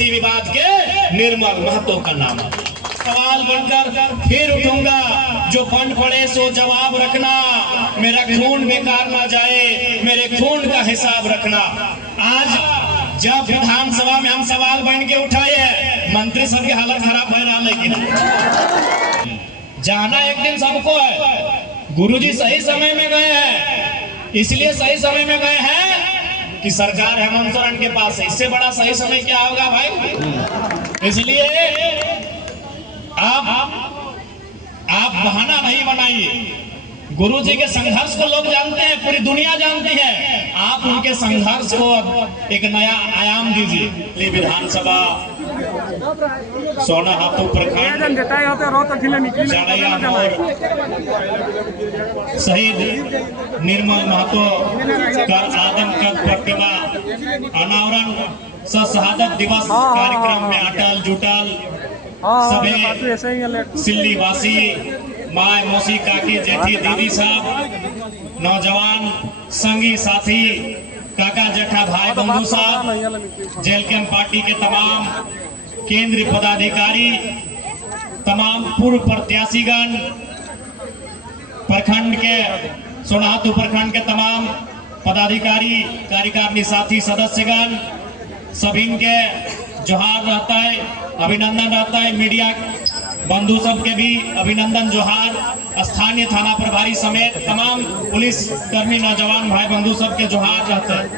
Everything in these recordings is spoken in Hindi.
किसी विवाद के निर्मल महतो का नाम। सवाल बनकर फिर उठूंगा, जो बन पड़े सो जवाब रखना, मेरा खून बेकार ना जाए, मेरे खून का हिसाब रखना। आज जब विधानसभा में हम सवाल बन के उठाए हैं, मंत्री सब की हालत खराब हो रहा है, लेकिन जाना एक दिन सबको है। गुरुजी सही समय में गए हैं, इसलिए सही समय में गए हैं कि सरकार हेमंत सोरेन के पास है। इससे बड़ा सही समय क्या होगा भाई? इसलिए आप बहाना नहीं बनाइए। गुरुजी के संघर्ष को लोग जानते हैं, पूरी दुनिया जानती है। आप उनके संघर्ष को एक नया आयाम दीजिए। विधानसभा सोनाहातू प्रखंड शहीद निर्मल महतो कर आदमकद प्रतिमा अनावरण शहादत दिवस कार्यक्रम में अटल जुटल सभी सिल्ली वासी, माय मौसी, काकी, जेठी, दीदी साहब, नौजवान संगी साथी, काका जेठा, भाई बंधु साहब, जेल कैंप पार्टी के तमाम केंद्रीय पदाधिकारी, तमाम पूर्व प्रत्याशीगण, प्रखंड के सोनाहातू प्रखंड के तमाम पदाधिकारी, कार्यकारिणी साथी सदस्यगण, सभी के जोहार रहता है, अभिनंदन रहता है। मीडिया बंधु सब के भी अभिनंदन जोहार। स्थानीय थाना प्रभारी समेत तमाम पुलिस कर्मी, नौजवान भाई बंधु सब के जोहार रहते हैं।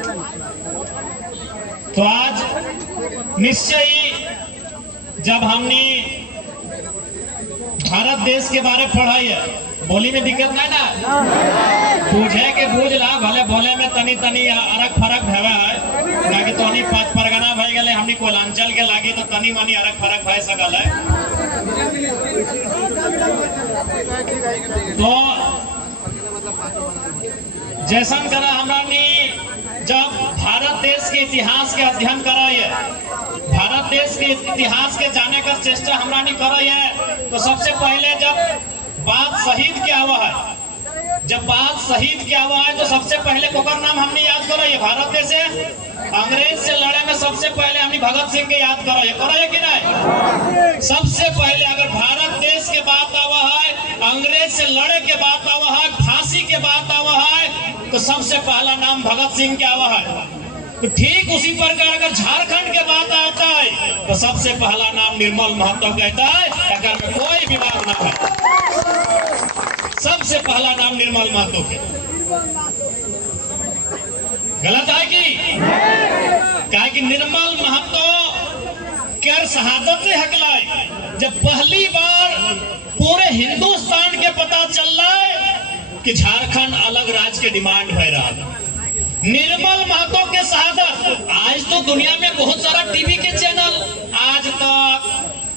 तो आज निश्चय ही जब हमने भारत देश के बारे पढ़ाई है, बोली में दिक्कत नहीं ना, बूझे के बूझ ला, भले बोले में तनी तनी अरक फरक भेवा है, ताकि तो नहीं पांच परगना भय गए, हमनी कोलांचल के लागी तो तनी मनी अरक फरक भय सकल है। तो जैसन करा हमरानी जब भारत देश के इतिहास के अध्ययन कराए, भारत देश के इतिहास के जाने का चेष्टा हमरानी कराए, तो सबसे पहले जब बात शहीद क्या हुआ है, जब बात शहीद क्या हुआ है, तो सबसे पहले कोकर नाम हमने याद करो। ये भारत देश से अंग्रेज से लड़े में सबसे पहले हमने भगत सिंह के याद करो। ये करो कि नहीं? सबसे पहले अगर भारत देश के बात आवा है, अंग्रेज से लड़े के बात आवा है, फांसी के बात आवा है, तो सबसे पहला नाम भगत सिंह के आवा है। तो ठीक उसी प्रकार अगर झारखंड के बात आता है, तो सबसे पहला नाम निर्मल महतो कहता है, अगर में कोई विवाद ना है। सबसे पहला नाम निर्मल महतो के। गलत है कि निर्मल महतो के शहादत हकलाए जब पहली बार पूरे हिंदुस्तान के पता चल रहा है कि झारखंड अलग राज्य के डिमांड हो रहा है। निर्मल महतो के शहादत, आज तो दुनिया में बहुत सारा टीवी के चैनल, आज तक,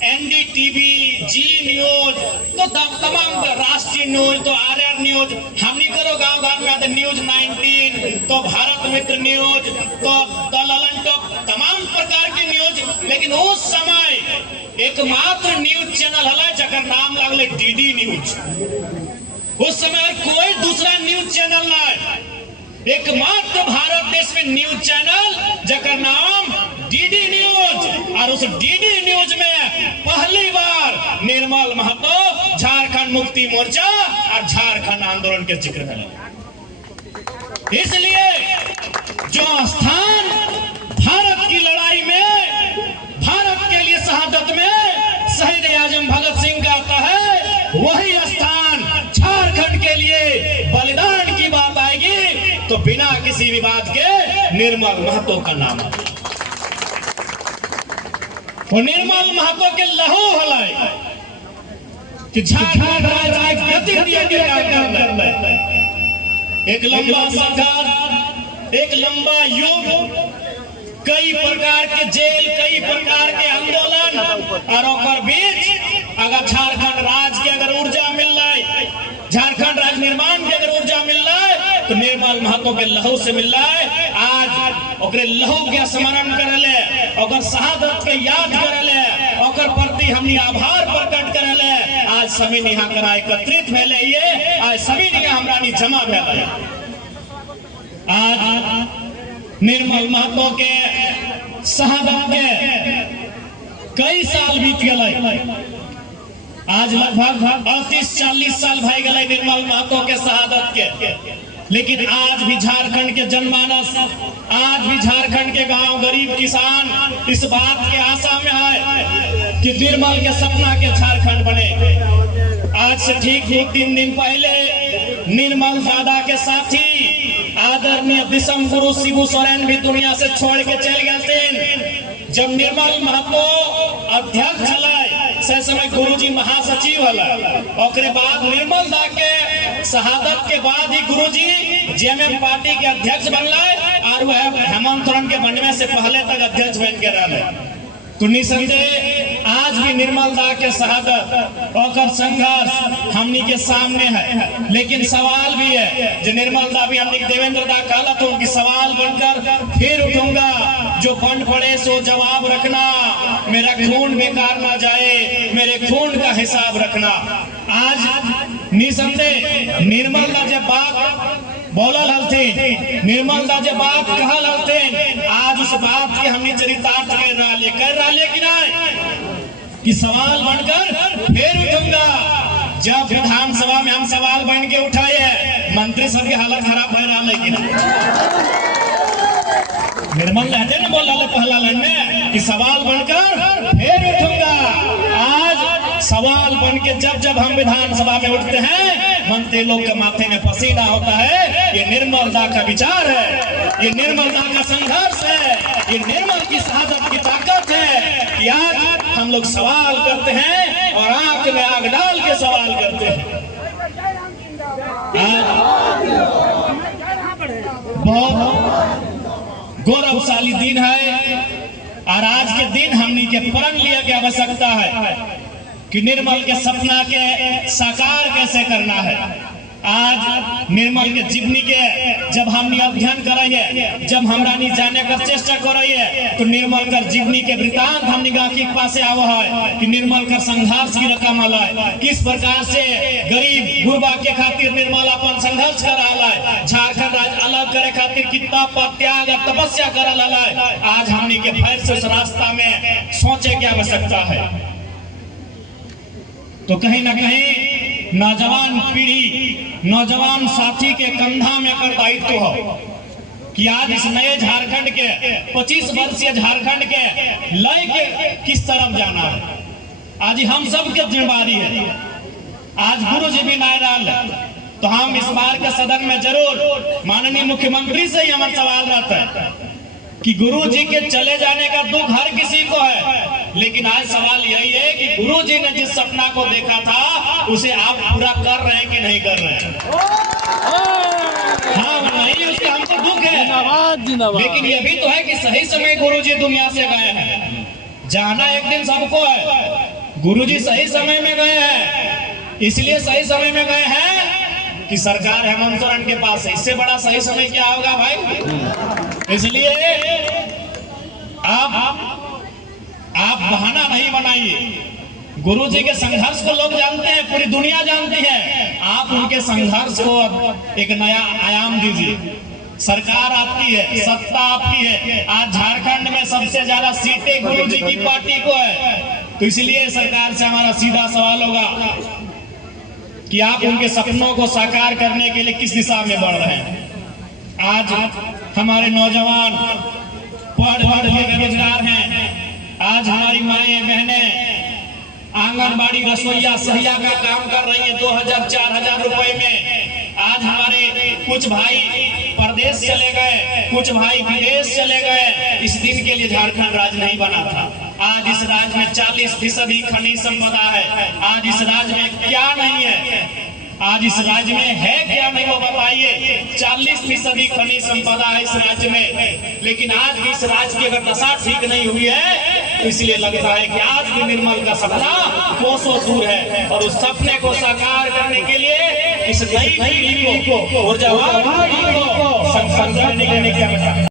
एनडीटीवी, जी न्यूज, तो तमाम राष्ट्रीय न्यूज, तो आरआर न्यूज, हमनी करो गांव गांव में आते न्यूज 19, तो भारत मित्र न्यूज, तो ललन टॉप, तमाम प्रकार की न्यूज। लेकिन उस समय एकमात्र न्यूज चैनल हला जकर नाम लगले डीडी न्यूज। उस समय कोई दूसरा न्यूज चैनल ना है, एकमात्र भारत देश में न्यूज चैनल जकर नाम डीडी न्यूज। और उस डीडी न्यूज में पहली बार निर्मल महतो झारखंड मुक्ति मोर्चा और झारखंड आंदोलन के जिक्र है। इसलिए जो स्थान भारत की लड़ाई में, भारत के लिए शहादत में शहीद आजम भगत सिंह का आता है, वही स्थान झारखंड के लिए बलिदान की बात आएगी तो बिना किसी विवाद के निर्मल महतो का नाम। वो निर्मल महतो के लहू हलाए कि झारखंड राज्य गति दिया गया। एक लंबा संघर्ष, एक लंबा युग, कई प्रकार के जेल, कई प्रकार के आंदोलन, और बीच अगर झारखंड राज्य के अगर ऊर्जा मिल रहा है, झारखंड राज्य निर्माण की अगर ऊर्जा मिल रहा है, तो निर्मल महतो के लहू से मिल रहा है। आज ओकरे लहू के स्मरण करले, ओकर शहादत के याद करले, ओकर प्रति हमनी आभार प्रकट करले। आज सभी यहाँ करा एकत्रित भेले, ये आज सभी यहाँ हमरानी जमा भेले। आज निर्मल महतो के शहादत के कई साल बीत गए। आज लगभग 38-40 साल भाई गए निर्मल महतो के शहादत के, लेकिन आज भी झारखंड के जनमानस, आज भी झारखंड के गांव गरीब किसान इस बात के आशा में है कि निर्मल के सपना के झारखंड बने। आज से ठीक 3 दिन पहले निर्मल दादा के साथी आदरणीय दिसम गुरु शिबू सोरेन भी दुनिया से छोड़ के चल गए थे। जब निर्मल महतो अध्यक्ष से समय गुरुजी महासचिव ओकरे बाद निर्मल दा के शहादत के बाद ही गुरुजी जेएमएम पार्टी के अध्यक्ष बनला और वह हेमंत सोरेन के बनने से पहले तक अध्यक्ष बन के रहे। तो निसंदेह आज भी निर्मल दा के शहादत और संघर्ष हमनी के सामने है, लेकिन सवाल भी है जो निर्मल दा भी हमनी देवेंद्र दा कहला तो उनकी सवाल बनकर फिर उठूंगा, जो बन पड़े सो जवाब रखना, मेरा खून बेकार ना जाए, मेरे खून का हिसाब रखना। आज निसंदेह निर्मल दा जब बात बोलल हलते, निर्मल दा जब बात कहल हलते, आज उस बात के हमने चरितार्थ कर रहा कि नहीं कि सवाल बनकर फिर उठूंगा। जब विधानसभा में हम सवाल बन के उठाए हैं, मंत्री सब की हालत खराब हो रहा है कि नहीं। निर्मल रहते ना बोल रहे पहला लाइन में कि सवाल बनकर फिर उठूंगा। आज सवाल बन के जब हम विधानसभा में उठते हैं, मंत्री लोग के माथे में पसीना होता है। ये निर्मल दा का विचार है, ये निर्मल दा का संघर्ष है, ये निर्मल की शहादत की ताकत है कि आज हम लोग सवाल करते हैं और आंख में आग डाल के सवाल करते हैं। बहुत गौरवशाली दिन है और आज के दिन हमनी के प्रण लिया की आवश्यकता है कि निर्मल के सपना के साकार कैसे करना है। आज निर्मल के जीवनी के जब हमने अध्ययन कराइए, जब हमरा नहीं जाने का चेष्टा कराइए, तो निर्मल कर जीवनी के वृतांत हमने गांधी के पास आवा है कि निर्मल कर संघर्ष की रकम है, किस प्रकार से गरीब गुरबा के खातिर निर्मल अपन संघर्ष कर रहा है, झारखंड राज्य अलग करे खातिर कितना त्याग और तपस्या कर रहा है। आज हमने के फिर से उस रास्ता में सोचे की आवश्यकता है। तो कहीं ना कहीं नौजवान पीढ़ी, नौजवान साथी के कंधा में अगर दायित्व हो कि आज इस नए झारखंड के 25 वर्षीय झारखंड के लय के किस तरफ जाना है, आज हम सब के जिम्मेदारी है। आज गुरु जी भी नहीं रहा तो हम इस बार के सदन में जरूर माननीय मुख्यमंत्री से ही हमारा सवाल रहता है कि गुरु जी के चले जाने का दुख हर किसी को है, लेकिन आज सवाल यही है कि गुरु जी ने जिस सपना को देखा था उसे आप पूरा कर रहे हैं कि नहीं कर रहे हैं। हाँ नहीं, उसका हमको दुख है, लेकिन ये भी तो है कि सही समय गुरु जी दुनिया से गए हैं। जाना एक दिन सबको है, गुरु जी सही समय में गए हैं, इसलिए सही समय में गए हैं कि सरकार हेमंत सोरेन के पास है। इससे बड़ा सही समय क्या होगा भाई। इसलिए आप बहाना नहीं बनाइए। गुरु जी के संघर्ष को लोग जानते हैं, पूरी दुनिया जानती है। आप उनके संघर्ष को एक नया आयाम दीजिए। सरकार आपकी है, सत्ता आपकी है। आज झारखंड में सबसे ज्यादा सीटें गुरु जी की पार्टी को है, तो इसलिए सरकार से हमारा सीधा सवाल होगा कि आप उनके सपनों को साकार करने के लिए किस दिशा में बढ़ रहे हैं। आज हमारे नौजवान पढ़ के बेरोजगार हैं। आज हमारी माएँ बहनें आंगनबाड़ी रसोईया सहिया का काम कर रही है 2000-4000 रुपए में। आज हमारे कुछ भाई प्रदेश चले गए, कुछ भाई विदेश चले गए। इस दिन के लिए झारखंड राज्य नहीं बना था। आज इस राज्य में 40% खनिज संपदा है। आज इस राज्य में क्या नहीं है, आज इस राज्य में है क्या नहीं वो बताइए। 40% खनिज संपदा है इस राज्य में, लेकिन आज भी इस राज्य की अगर दशा ठीक नहीं हुई है तो इसलिए लगता है कि आज भी निर्मल का सपना कोसों दूर है। और उस सपने को साकार करने के लिए इस नई पीढ़ी को ऊर्जावान पीढ़ी को संकल्प लेने की आवश्यकता है।